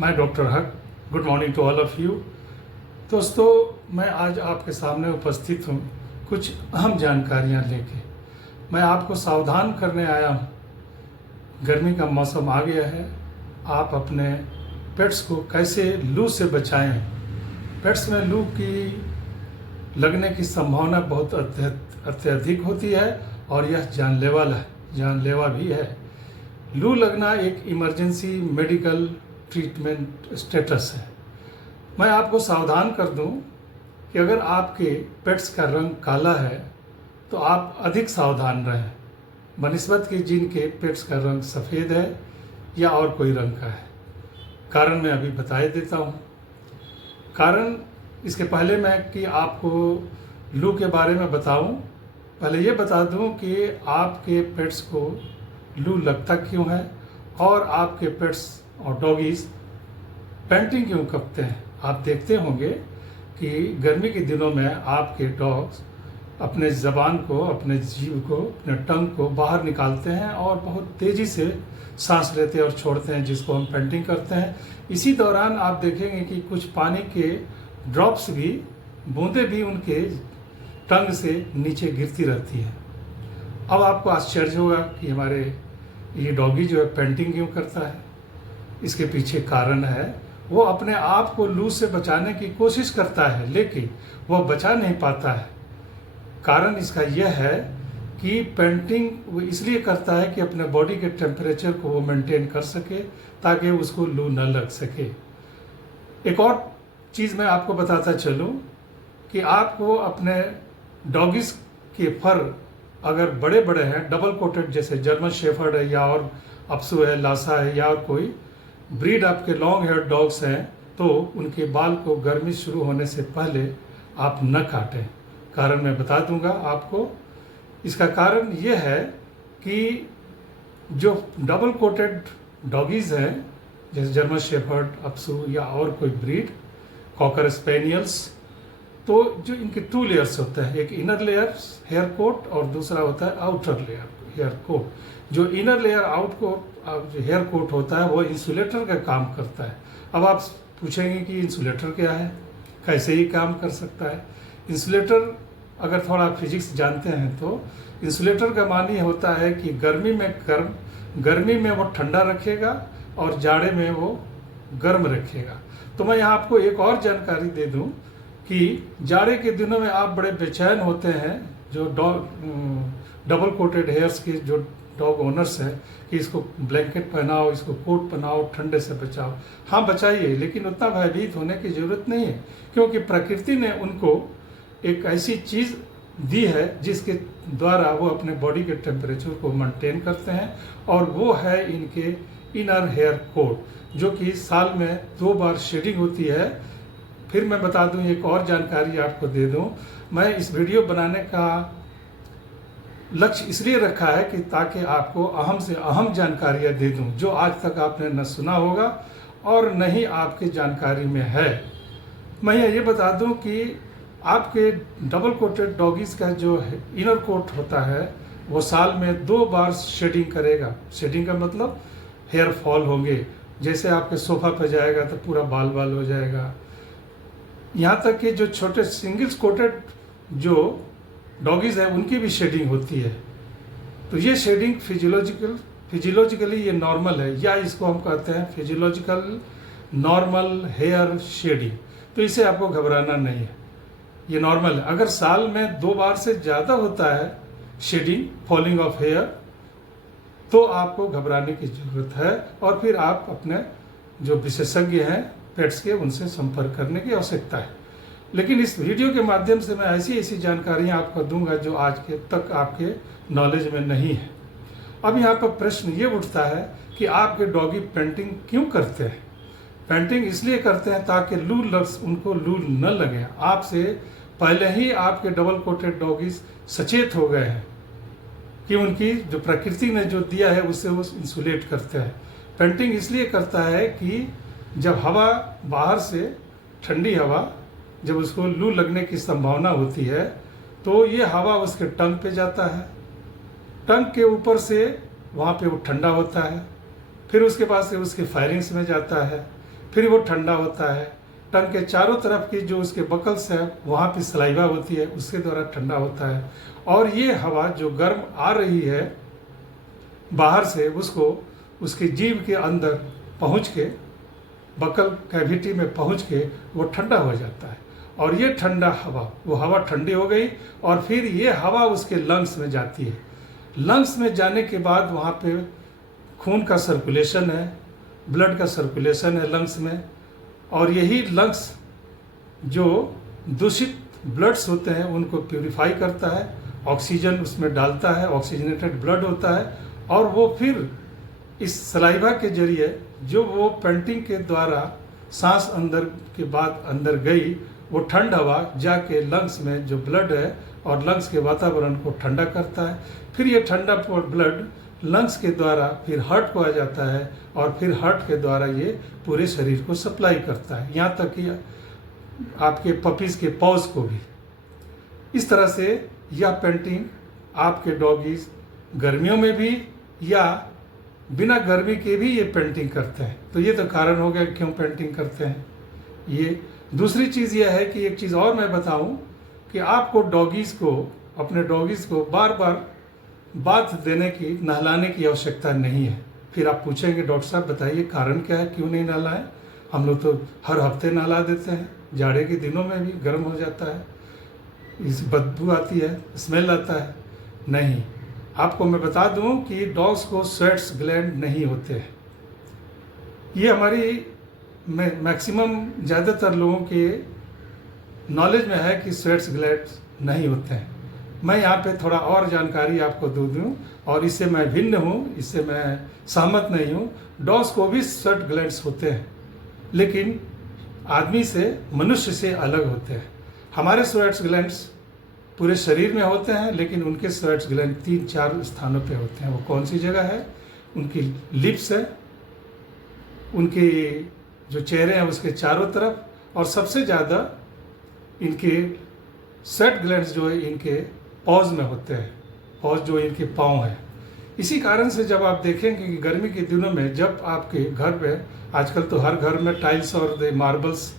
मैं doctor Haq. Good morning to all of you. दोस्तों, मैं आज आपके सामने उपस्थित हूँ कुछ अहम जानकारियाँ लेके। मैं आपको सावधान करने आया हूँ। गर्मी का मौसम आ गया है। आप अपने पेट्स को कैसे लू से बचाएं। पेट्स में लू की लगने की संभावना बहुत अत्यधिक होती है और यह जानलेवा भी है। लू लगना एक इमरजेंसी मेडिकल ट्रीटमेंट स्टेटस है। मैं आपको सावधान कर दूं कि अगर आपके पेट्स का रंग काला है तो आप अधिक सावधान रहें बनिस्बत कि जिनके पेट्स का रंग सफ़ेद है या और कोई रंग का है। कारण मैं अभी बता देता हूं। कारण इसके पहले मैं कि आपको लू के बारे में बताऊं, पहले ये बता दूं कि आपके पेट्स को लू लगता क्यों है और आपके पेट्स और डॉगीज़ पेंटिंग क्यों करते हैं। आप देखते होंगे कि गर्मी के दिनों में आपके डॉग्स अपने ज़बान को, अपने जीभ को, अपने टंग को बाहर निकालते हैं और बहुत तेज़ी से सांस लेते हैं और छोड़ते हैं, जिसको हम पेंटिंग करते हैं। इसी दौरान आप देखेंगे कि कुछ पानी के ड्रॉप्स भी, बूंदें भी उनके टंग से नीचे गिरती रहती हैं। अब आपको आश्चर्य होगा कि हमारे ये डॉगी जो है पेंटिंग क्यों करता है। इसके पीछे कारण है, वो अपने आप को लू से बचाने की कोशिश करता है लेकिन वह बचा नहीं पाता है। कारण इसका यह है कि पेंटिंग वो इसलिए करता है कि अपने बॉडी के टेम्परेचर को वो मेंटेन कर सके ताकि उसको लू न लग सके। एक और चीज़ मैं आपको बताता चलूँ कि आपको अपने डॉगीज़ के फर अगर बड़े बड़े हैं, डबल कोटेड, जैसे जर्मन शेफर्ड है या और अपसू है, लासा है या और कोई ब्रीड आपके लॉन्ग हेयर डॉग्स हैं, तो उनके बाल को गर्मी शुरू होने से पहले आप न काटें। कारण मैं बता दूंगा आपको। इसका कारण यह है कि जो डबल कोटेड डॉगीज़ हैं, जैसे जर्मन शेफर्ड, अपसू या और कोई ब्रीड, कॉकर स्पेनियल्स, तो जो इनके 2 लेयर्स होते हैं, एक इनर लेयर हेयर कोट और दूसरा होता है आउटर लेयर हेयर कोट। जो इनर लेयर हेयर कोट होता है वो इंसुलेटर का काम करता है। अब आप पूछेंगे कि इंसुलेटर क्या है, कैसे ही काम कर सकता है। इंसुलेटर, अगर थोड़ा फिजिक्स जानते हैं तो इंसुलेटर का मानी होता है कि गर्मी में वो ठंडा रखेगा और जाड़े में वो गर्म रखेगा। तो मैं यहाँ आपको एक और जानकारी दे दूँ कि जाड़े के दिनों में आप बड़े बेचैन होते हैं, जो डबल कोटेड हेयर्स के जो डॉग ओनर्स हैं, कि इसको ब्लैंकेट पहनाओ, इसको कोट पहनाओ, ठंडे से बचाओ। हाँ, बचाइए, लेकिन उतना भयभीत होने की ज़रूरत नहीं है, क्योंकि प्रकृति ने उनको एक ऐसी चीज़ दी है जिसके द्वारा वो अपने बॉडी के टेम्परेचर को मेंटेन करते हैं, और वो है इनके इनर हेयर कोट, जो कि साल में 2 बार शेडिंग होती है। फिर मैं बता दूं, एक और जानकारी आपको दे दूं। मैं इस वीडियो बनाने का लक्ष्य इसलिए रखा है कि ताकि आपको अहम से अहम जानकारियां दे दूं जो आज तक आपने न सुना होगा और न ही आपकी जानकारी में है। मैं ये बता दूं कि आपके डबल कोटेड डॉगीज़ का जो इनर कोट होता है वो साल में 2 बार शेडिंग करेगा। शेडिंग का मतलब हेयर फॉल होंगे, जैसे आपके सोफा पे जाएगा तो पूरा बाल बाल हो जाएगा। यहाँ तक कि जो छोटे सिंगल्स कोटेड जो डॉगीज़ हैं उनकी भी शेडिंग होती है। तो ये शेडिंग फिजियोलॉजिकली ये नॉर्मल है, या इसको हम कहते हैं फिजियोलॉजिकल नॉर्मल हेयर शेडिंग। तो इसे आपको घबराना नहीं है, ये नॉर्मल है। अगर साल में 2 बार से ज़्यादा होता है शेडिंग, फॉलिंग ऑफ हेयर, तो आपको घबराने की ज़रूरत है और फिर आप अपने जो विशेषज्ञ हैं पेट्स के, उनसे संपर्क करने की आवश्यकता है। लेकिन इस वीडियो के माध्यम से मैं ऐसी जानकारियां आपको दूंगा जो आज के तक आपके नॉलेज में नहीं है। अब यहाँ पर प्रश्न ये उठता है कि आपके डॉगी पेंटिंग क्यों करते हैं। पेंटिंग इसलिए करते हैं ताकि उनको लू न लगे। आपसे पहले ही आपके डबल कोटेड डॉगीज सचेत हो गए हैं कि उनकी जो प्रकृति ने जो दिया है उससे वो इंसुलेट करते हैं। पेंटिंग इसलिए करता है कि जब हवा बाहर से, ठंडी हवा, जब उसको लू लगने की संभावना होती है तो ये हवा उसके टंग पे जाता है, टंग के ऊपर से वहाँ पे वो ठंडा होता है, फिर उसके बाद से उसके फायरिंग्स में जाता है, फिर वो ठंडा होता है। टंग के चारों तरफ की जो उसके बकल्स है वहाँ पे सलाइवा होती है, उसके द्वारा ठंडा होता है। और ये हवा जो गर्म आ रही है बाहर से, उसको उसके जीभ के अंदर पहुँच के, बकल कैविटी में पहुँच के वो ठंडा हो जाता है। और ये ठंडा हवा, वो हवा ठंडी हो गई और फिर ये हवा उसके लंग्स में जाती है। लंग्स में जाने के बाद वहाँ पे खून का सर्कुलेशन है, ब्लड का सर्कुलेशन है लंग्स में। और यही लंग्स जो दूषित ब्लड्स होते हैं उनको प्यूरिफाई करता है, ऑक्सीजन उसमें डालता है, ऑक्सीजनेटेड ब्लड होता है। और वो फिर इस सलाइवा के जरिए जो वो पेंटिंग के द्वारा सांस अंदर के बाद अंदर गई, वो ठंड हवा जाके लंग्स में जो ब्लड है और लंग्स के वातावरण को ठंडा करता है। फिर ये ठंडा ब्लड लंग्स के द्वारा फिर हार्ट को आ जाता है और फिर हार्ट के द्वारा ये पूरे शरीर को सप्लाई करता है, यहाँ तक कि आपके पपीज के पॉज को भी। इस तरह से यह पेंटिंग आपके डॉगीज गर्मियों में भी या बिना गर्मी के भी ये पेंटिंग करते हैं। तो ये तो कारण हो गया क्यों पेंटिंग करते हैं ये। दूसरी चीज़ यह है कि एक चीज़ और मैं बताऊं कि आपको डॉगीज़ को, अपने डॉगीज़ को बार बार बाथ देने की, नहलाने की आवश्यकता नहीं है। फिर आप पूछेंगे डॉक्टर साहब बताइए कारण क्या है, क्यों नहीं नहलाएं? हम लोग तो हर हफ्ते नहला देते हैं, जाड़े के दिनों में भी गर्म हो जाता है, इस बदबू आती है, स्मेल आता है। नहीं, आपको मैं बता दूं कि डॉग्स को स्वेट्स ग्लैंड नहीं होते हैं। ये हमारी मैक्सिमम ज़्यादातर लोगों के नॉलेज में है कि स्वेट्स ग्लैंड नहीं होते हैं। मैं यहाँ पे थोड़ा और जानकारी आपको दे दूँ और इससे मैं भिन्न हूँ, इससे मैं सहमत नहीं हूँ। डॉग्स को भी स्वेट ग्लैंड्स होते हैं, लेकिन आदमी से, मनुष्य से अलग होते हैं। हमारे स्वेट्स ग्लैंड्स पूरे शरीर में होते हैं, लेकिन उनके स्वेट्स ग्लैंड 3-4 स्थानों पे होते हैं। वो कौन सी जगह है? उनकी लिप्स है, उनके जो चेहरे हैं उसके चारों तरफ, और सबसे ज़्यादा इनके स्वेट ग्लैंड्स जो है इनके पॉज में होते हैं, पॉज जो इनके पाँव है। इसी कारण से जब आप देखेंगे कि गर्मी के दिनों में जब आपके घर पे, आजकल तो हर घर में टाइल्स और मार्बल्स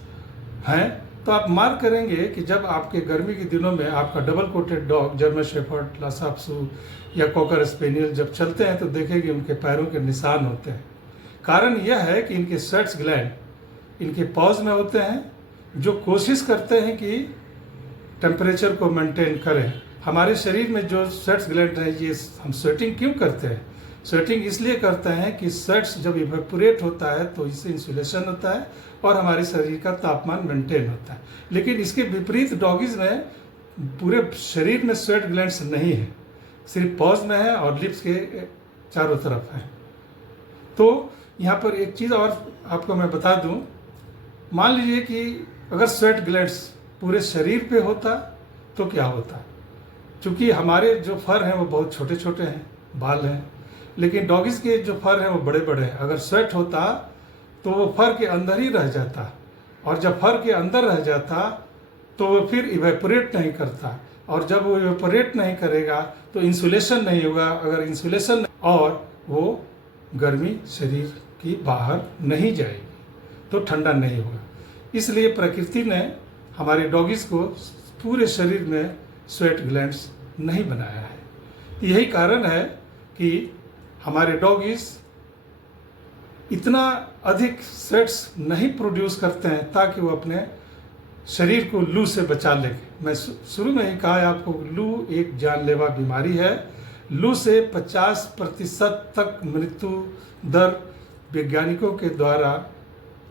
हैं, तो आप मार्क करेंगे कि जब आपके गर्मी के दिनों में आपका double coated dog, German shepherd, Lhasa apso या कॉकर स्पेनियल जब चलते हैं तो देखेंगे उनके पैरों के निशान होते हैं। कारण यह है कि इनके स्वेट्स ग्लैंड इनके पॉज में होते हैं, जो कोशिश करते हैं कि टेम्परेचर को मेंटेन करें। हमारे शरीर में जो स्वेट्स ग्लैंड है, ये हम स्वेटिंग क्यों करते हैं? स्वेटिंग इसलिए करते हैं कि स्वेट्स जब इवेपोरेट होता है तो इससे इंसुलेशन होता है और हमारे शरीर का तापमान मेंटेन होता है। लेकिन इसके विपरीत डॉगीज में पूरे शरीर में स्वेट ग्लैंड्स नहीं है, सिर्फ पॉज में है और लिप्स के चारों तरफ है। तो यहाँ पर एक चीज़ और आपको मैं बता दूँ, मान लीजिए कि अगर स्वेट ग्लैंड्स पूरे शरीर पे होता तो क्या होता? क्योंकि हमारे जो फर हैं वो बहुत छोटे छोटे हैं, बाल हैं, लेकिन डॉगीज के जो फर हैं वो बड़े बड़े हैं। अगर स्वेट होता तो वो फर के अंदर ही रह जाता, और जब फर के अंदर रह जाता तो वो फिर इवेपोरेट नहीं करता, और जब वो इवेपोरेट नहीं करेगा तो इंसुलेशन नहीं होगा। अगर इंसुलेशन, और वो गर्मी शरीर की बाहर नहीं जाएगी तो ठंडा नहीं होगा। इसलिए प्रकृति ने हमारे डॉगीज को पूरे शरीर में स्वेट ग्लैंड्स नहीं बनाया है। यही कारण है कि हमारे डॉगीज इतना अधिक स्वेट्स नहीं प्रोड्यूस करते हैं ताकि वो अपने शरीर को लू से बचा लें। मैं शुरू में ही कहा है आपको, लू एक जानलेवा बीमारी है। लू से 50% तक मृत्यु दर वैज्ञानिकों के द्वारा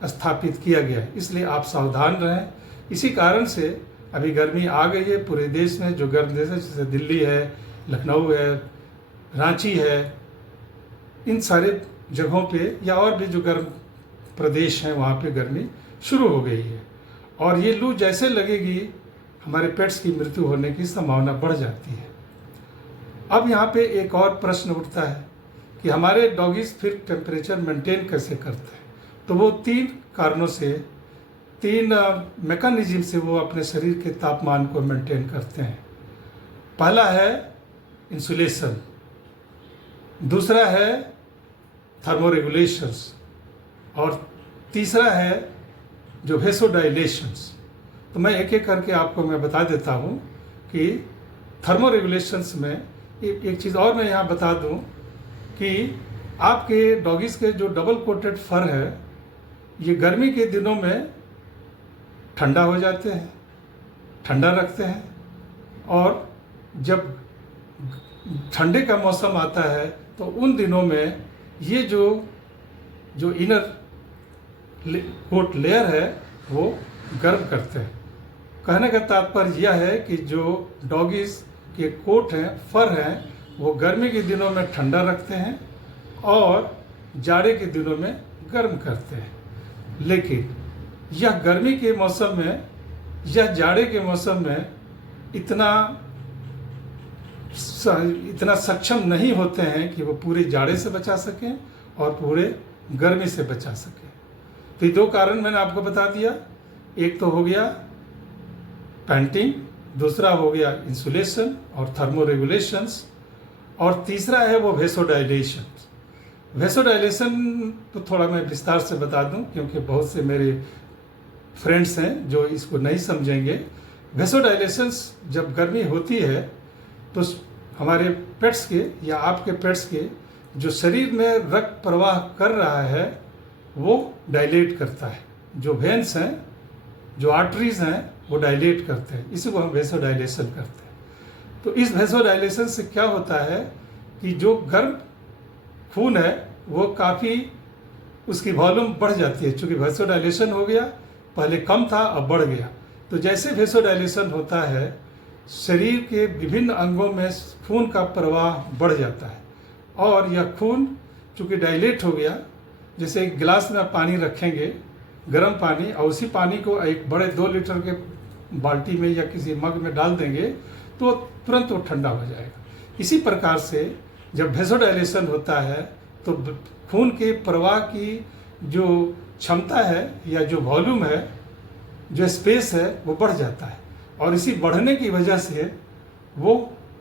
स्थापित किया गया है, इसलिए आप सावधान रहें। इसी कारण से अभी गर्मी आ गई है पूरे देश में, जो गर्म देश है जैसे दिल्ली है, लखनऊ है, रांची है, इन सारे जगहों पे या और भी जो गर्म प्रदेश हैं वहाँ पे गर्मी शुरू हो गई है। और ये लू जैसे लगेगी हमारे पेट्स की मृत्यु होने की संभावना बढ़ जाती है। अब यहाँ पे एक और प्रश्न उठता है कि हमारे डॉगीज फिर टेम्परेचर मेंटेन कैसे करते हैं? तो वो 3 कारणों से, 3 मैकेनिज्म से वो अपने शरीर के तापमान को मेंटेन करते हैं। पहला है इंसुलेशन, दूसरा है थर्मोरेगुलेशंस, और तीसरा है जो वेसोडाइलेशंस। तो मैं एक एक करके आपको मैं बता देता हूँ कि थर्मो रेगुलेशंस में एक चीज़ और मैं यहाँ बता दूँ कि आपके डॉगीज़ के जो डबल कोटेड फर है ये गर्मी के दिनों में ठंडा हो जाते हैं, ठंडा रखते हैं, और जब ठंडे का मौसम आता है तो उन दिनों में ये जो इनर कोट लेयर है वो गर्म करते हैं। कहने का तात्पर्य यह है कि जो डॉगीज़ के कोट हैं, फर हैं, वो गर्मी के दिनों में ठंडा रखते हैं और जाड़े के दिनों में गर्म करते हैं। लेकिन यह गर्मी के मौसम में या जाड़े के मौसम में इतना सक्षम नहीं होते हैं कि वो पूरे जाड़े से बचा सकें और पूरे गर्मी से बचा सकें। तो ये दो कारण मैंने आपको बता दिया। एक तो हो गया पैंटिंग, दूसरा हो गया इंसुलेशन और थर्मो रेगुलेशंस, और तीसरा है वो वेसोडाइलेशन। वेसोडाइलेशन तो थोड़ा मैं विस्तार से बता दूं क्योंकि बहुत से मेरे फ्रेंड्स हैं जो इसको नहीं समझेंगे। वेसोडाइलेशंस जब गर्मी होती है तो हमारे पेट्स के या आपके पेट्स के जो शरीर में रक्त प्रवाह कर रहा है वो डायलेट करता है। जो वेन्स हैं, जो आर्टरीज हैं, वो डायलेट करते हैं। इसी को हम वेसोडाइलेशन करते हैं। तो इस वेसोडाइलेशन से क्या होता है कि जो गर्म खून है वो काफ़ी उसकी वॉल्यूम बढ़ जाती है। चूँकि वेसोडाइलेशन हो गया, पहले कम था अब बढ़ गया। तो जैसे वेसोडाइलेशन होता है शरीर के विभिन्न अंगों में खून का प्रवाह बढ़ जाता है, और यह खून चूँकि डायलेट हो गया, जैसे एक गिलास में आप पानी रखेंगे, गर्म पानी, और उसी पानी को एक बड़े 2 लीटर के बाल्टी में या किसी मग में डाल देंगे तो तुरंत वो ठंडा हो जाएगा। इसी प्रकार से जब वेसोडाइलेशन होता है तो खून के प्रवाह की जो क्षमता है या जो वॉल्यूम है, जो स्पेस है, वो बढ़ जाता है, और इसी बढ़ने की वजह से वो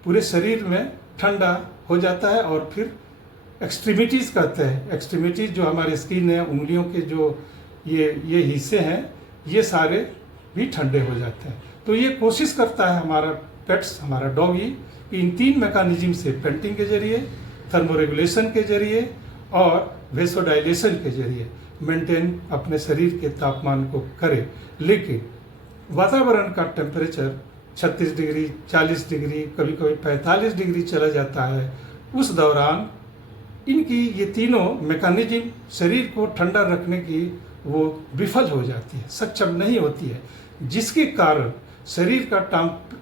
पूरे शरीर में ठंडा हो जाता है। और फिर एक्सट्रीमिटीज़ कहते हैं, एक्सट्रीमिटीज़ जो हमारे स्किन है, उंगलियों के जो ये हिस्से हैं, ये सारे भी ठंडे हो जाते हैं। तो ये कोशिश करता है हमारा पेट्स, हमारा डॉगी, कि इन 3 मैकेनिज्म से, पेंटिंग के जरिए, थर्मोरेगुलेशन के जरिए और वेसोडाइलेशन के जरिए मेंटेन अपने शरीर के तापमान को करे। लेकिन वातावरण का टेम्परेचर 36 डिग्री, 40 डिग्री, कभी कभी 45 डिग्री चला जाता है। उस दौरान इनकी ये तीनों मैकेनिज्म शरीर को ठंडा रखने की वो विफल हो जाती है, सक्षम नहीं होती है, जिसके कारण शरीर का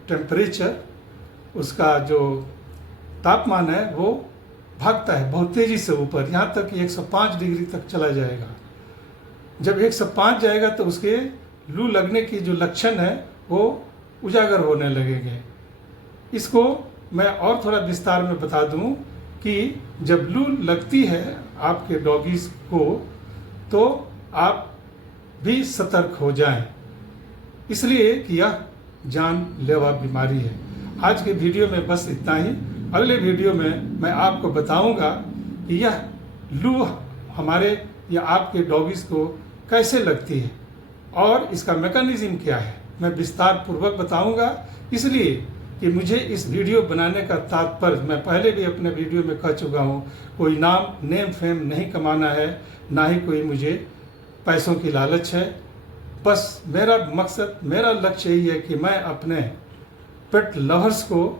टेम्परेचर, उसका जो तापमान है वो भागता है बहुत तेज़ी से ऊपर, यहाँ तक कि 105 डिग्री तक चला जाएगा। जब 105 जाएगा तो उसके लू लगने की जो लक्षण है वो उजागर होने लगेंगे। इसको मैं और थोड़ा विस्तार में बता दूं कि जब लू लगती है आपके डॉगीज़ को तो आप भी सतर्क हो जाएं, इसलिए कि यह जानलेवा बीमारी है। आज के वीडियो में बस इतना ही। अगले वीडियो में मैं आपको बताऊंगा कि यह लू हमारे या आपके डॉगीज़ को कैसे लगती है और इसका मैकेनिज्म क्या है, मैं विस्तार पूर्वक बताऊंगा। इसलिए कि मुझे इस वीडियो बनाने का तात्पर्य, मैं पहले भी अपने वीडियो में कह चुका हूँ, कोई नेम फेम नहीं कमाना है, ना ही कोई मुझे पैसों की लालच है। बस मेरा मकसद, मेरा लक्ष्य यही है कि मैं अपने पेट लवर्स को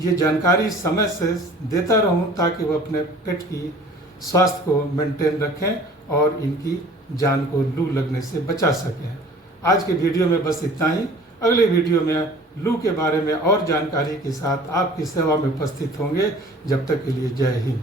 ये जानकारी समय से देता रहूं ताकि वो अपने पेट की स्वास्थ्य को मेंटेन रखें और इनकी जान को लू लगने से बचा सकें। आज के वीडियो में बस इतना ही। अगले वीडियो में लू के बारे में और जानकारी के साथ आपकी सेवा में उपस्थित होंगे। जब तक के लिए जय हिंद।